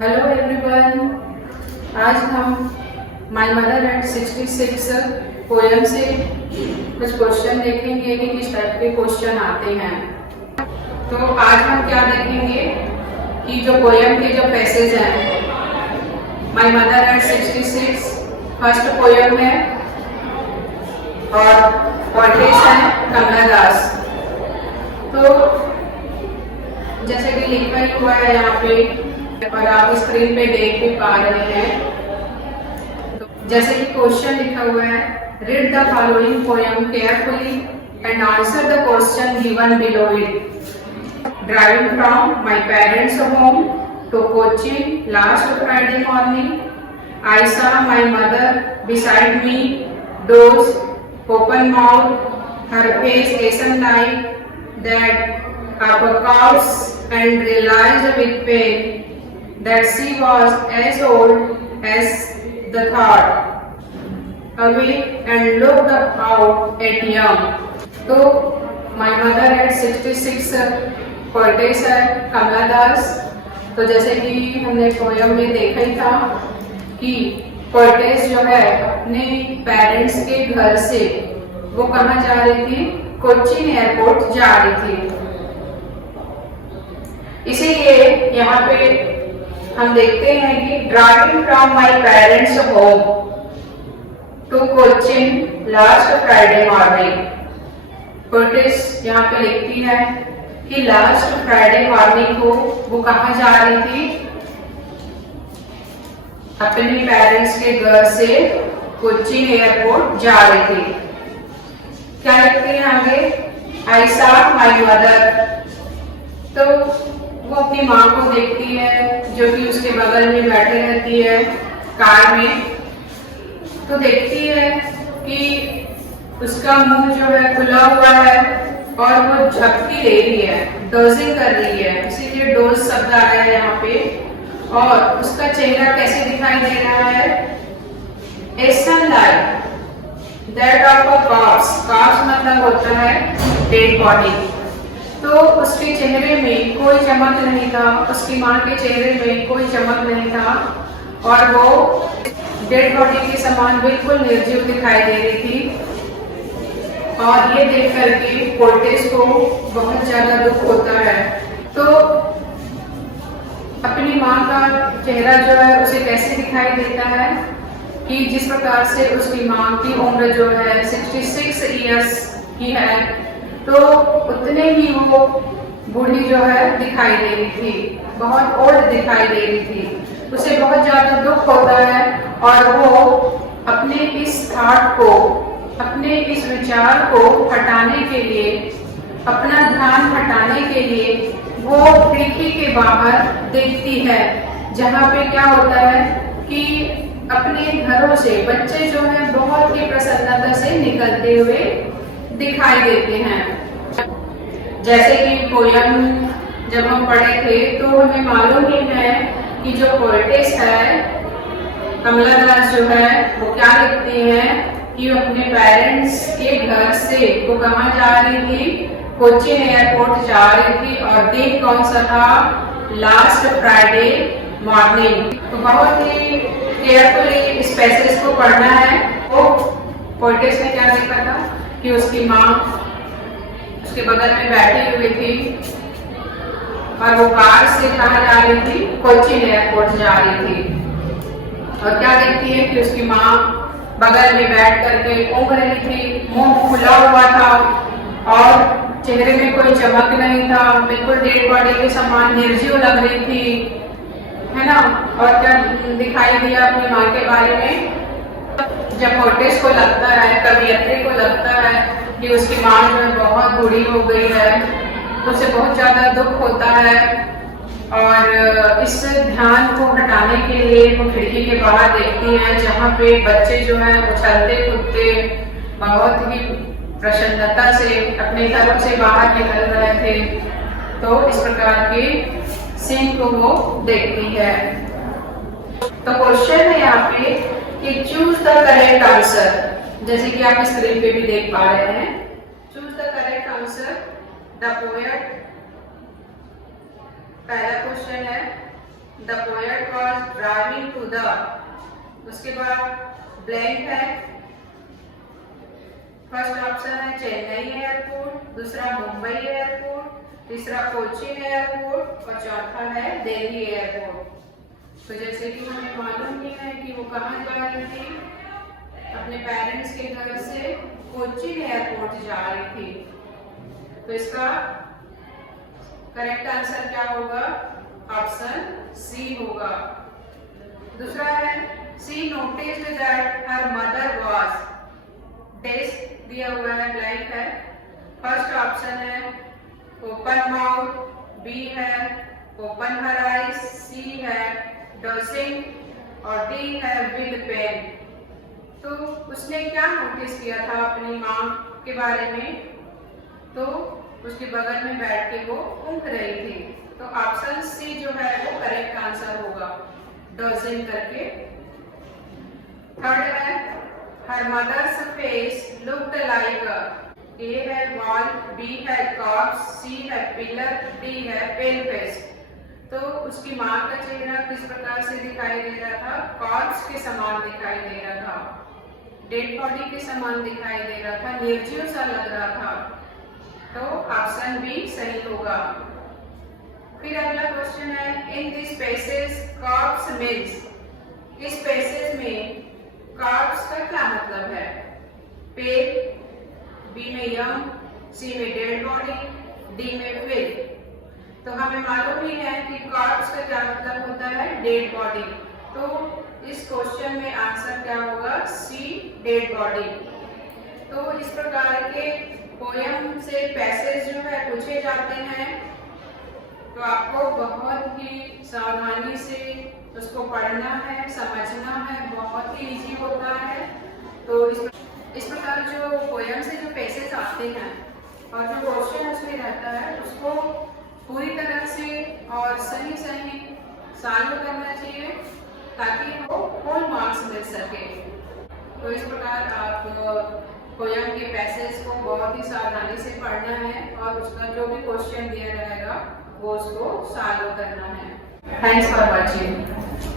Hello everyone, आज हम my mother eight 66 poem से कुछ क्वेश्चन देखेंगे कि किस टाइप के क्वेश्चन आते हैं। तो आज हम क्या देखेंगे कि जो पोएम के जो पैसेज हैं, my mother eight 66 first poem है और पोएट्स है कमला दास। तो जैसे कि लिखा ही हुआ है यहाँ पे और आप स्क्रीन पे देख भी पा रहे हैं। तो जैसे कि क्वेश्चन लिखा हुआ है, read the following poem carefully and answer the question given below it. Driving from my parents' home to coaching last Friday morning, I saw my mother beside me, doze open mouth, her face ashen like that of a corpse, and realized with pain that she was as old as the thought, awake and looked out at young. तो My Mother at 66 poetess है कमला दास। तो जैसे कि हमने poem में देखा ही था कि पोएटेस जो है अपने पेरेंट्स के घर से वो कहाँ जा रही थी, कोचीन एयरपोर्ट जा रही थी। इसीलिए यहाँ पे हम देखते हैं कि driving from my parents' home to Cochin last Friday morning. Poets यहाँ पे लिखती है कि लास्ट फ्राइडे मॉर्निंग को वो कहाँ जा रही थी, अपने पेरेंट्स के घर से कोचीन एयरपोर्ट जा रही थी। क्या लिखते हैं आगे, आई सॉ माय मदर। तो वो अपनी माँ को देखती है जो कि उसके बगल में बैठे रहती है कार में। तो देखती है कि उसका मुंह जो है खुला हुआ है और वो झपकी ले रही है, डोजिंग कर रही है, इसीलिए डोज शब्द आया है यहाँ पे। और उसका चेहरा कैसे दिखाई दे रहा है, एसन like that of a corpse. Corpse मतलब होता है डेड बॉडी। तो उसके चेहरे में कोई चमक नहीं था, उसकी माँ के चेहरे में कोई चमक नहीं था और वो डेड बॉडी के समान बिल्कुल निर्जीव दिखाई दे रही थी। और ये देख करके पोएट्स को बहुत ज्यादा दुख होता है। तो अपनी माँ का चेहरा जो है उसे कैसे दिखाई देता है कि जिस प्रकार से उसकी माँ की उम्र जो है 66 इयर्स की है, तो उतने ही वो बूढ़ी जो है दिखाई दे रही थी, बहुत ओल्ड दिखाई दे रही थी। उसे बहुत ज्यादा दुख होता है और वो अपने इस थॉट को, अपने इस विचार को हटाने के लिए, अपना ध्यान हटाने के लिए वो खिड़की के बाहर देखती है, जहाँ पे क्या होता है कि अपने घरों से बच्चे जो है बहुत ही प्रसन्नता से निकलते हुए दिखाई देते हैं। जैसे कि पोयम जब हम पढ़े थे तो हमें मालूम ही है कि जो पोएटेस है कमला दास जो है वो क्या लिखती हैं कि वो अपने पेरेंट्स के घर से वो कहाँ जा रही थी, कोचीन एयरपोर्ट जा रही थी। और दिन कौन सा था, लास्ट फ्राइडे मॉर्निंग। तो बहुत ही केयरफुली इस पैसेज को पढ़ना है। वो पोएटेस ने क्या देखा था कि उसकी माँ उसके बगल में बैठी हुई थी और वो कार से कहाँ जा रही थी, कोचीन एयरपोर्ट जा रही थी। और क्या देखती है कि उसकी माँ बगल में बैठ करके ऊँघ रही थी, मुंह खुला हुआ था और चेहरे में कोई चमक नहीं था, बिल्कुल डेड बॉडी के समान निर्जीव लग रही थी, है ना। और क्या दिखाई दिया अपनी माँ के बारे में, जब पोएट्स को लगता है, कवियत्री को लगता है कि उसकी माँ जो है बहुत बूढ़ी हो गई है, तो उसे बहुत ज्यादा दुख होता है। और इस ध्यान को हटाने के लिए वो खिड़की के बाहर देखती है जहाँ पे बच्चे जो है उछलते कूदते बहुत ही प्रसन्नता से अपने घरों से बाहर निकल रहे थे। तो इस प्रकार के सीन को वो देखती है। तो क्वेश्चन है यहाँ पे कि चूज द करेक्ट आंसर, जैसे कि आप स्क्रीन पे भी देख पा रहे हैं। Choose the correct answer, the poet. पहला क्वेश्चन है the poet was driving to the, उसके बाद ब्लैंक है। फर्स्ट ऑप्शन है चेन्नई एयरपोर्ट, दूसरा मुंबई एयरपोर्ट, तीसरा कोचीन एयरपोर्ट और चौथा है दिल्ली एयरपोर्ट। तो जैसे कि हमें मालूम ही है कि वो कहाँ जा रही थी, अपने पेरेंट्स के घर से कोचीन एयरपोर्ट जा रही थी। तो इसका करेक्ट आंसर क्या होगा? ऑप्शन सी होगा। दूसरा है C noticed that her mother was, desk दिया हुआ है, ब्लैंक है। फर्स्ट ऑप्शन है ओपन माउथ, बी है ओपन हर आइज, सी है डॉसिंग और डी है विद पेन। तो उसने क्या नोटिस किया था अपनी माँ के बारे में? तो उसके बगल में बैठ के वो ऊँघ रही थी। तो ऑप्शन सी जो है वो करेक्ट आंसर होगा, डॉजिंग करके। थर्ड है her mother's face looked like, A है वॉल, बी है कॉर्प्स, सी है पिलर, डी है पेल फेस। तो उसकी माँ का चेहरा किस प्रकार से दिखाई दे रहा था? कॉर्प्स के समान दिखाई दे रहा था, डेड बॉडी के समान दिखाई दे रहा था, निर्जीव सा लग रहा था। तो ऑप्शन बी सही होगा। फिर अगला क्वेश्चन है in this passage corps means, इस पैसेज में कॉर्प्स का क्या मतलब है? पेल, बी में यंग, सी में डेड बॉडी, डी में फिल। तो हमें मालूम ही है कि कॉर्प्स का क्या मतलब होता है? Dead body. तो इस क्वेश्चन में आंसर क्या होगा? सी डेड बॉडी। तो इस प्रकार के पोयम से पैसेज जो है पूछे जाते हैं, तो आपको बहुत ही सावधानी से उसको पढ़ना है, समझना है, बहुत ही इजी होता है। तो इस प्रकार जो पोयम से जो पैसेज आते हैं और जो क्वेश्चन उसमें रहता है उसको पूरी तरह से और सही सही सॉल्व करना चाहिए ताकि वो फुल मार्क्स मिल सके। तो इस प्रकार आप पोयम के पैसेज को बहुत ही सावधानी से पढ़ना है और उसका जो भी क्वेश्चन दिया रहेगा वो उसको सॉल्व करना है। Thanks for watching.